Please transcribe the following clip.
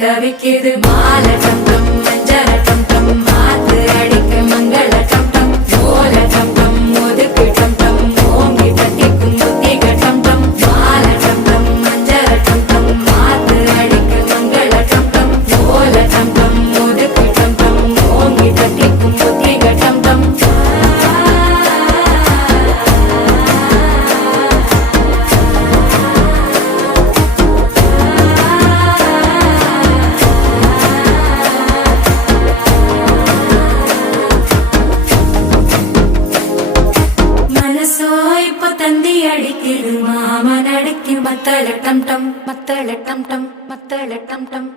தவிக்குது மால டம் டம் மஞ்சள டம் டம் மாத்து அடிக்க மங்கள டம் டம் ஓல டம் டம் ஒதுக்கு டம் டம் ஓங்கி தட்டிக்கும் புத்திக டம் டம் மால டம் டம் மஞ்சள டம் டம் மாத்து அடிக்க மங்கள டம் டம் ஓல டம் டம் ஒதுக்கு டம் டம் ஓங்கி தட்டிக்கும் புத்திக டம் டம் தந்தி அடிக்குது மாமன் அடிக்கு மத்தள டம் டம் மத்தள டம் டம் மத்தள டம் டம்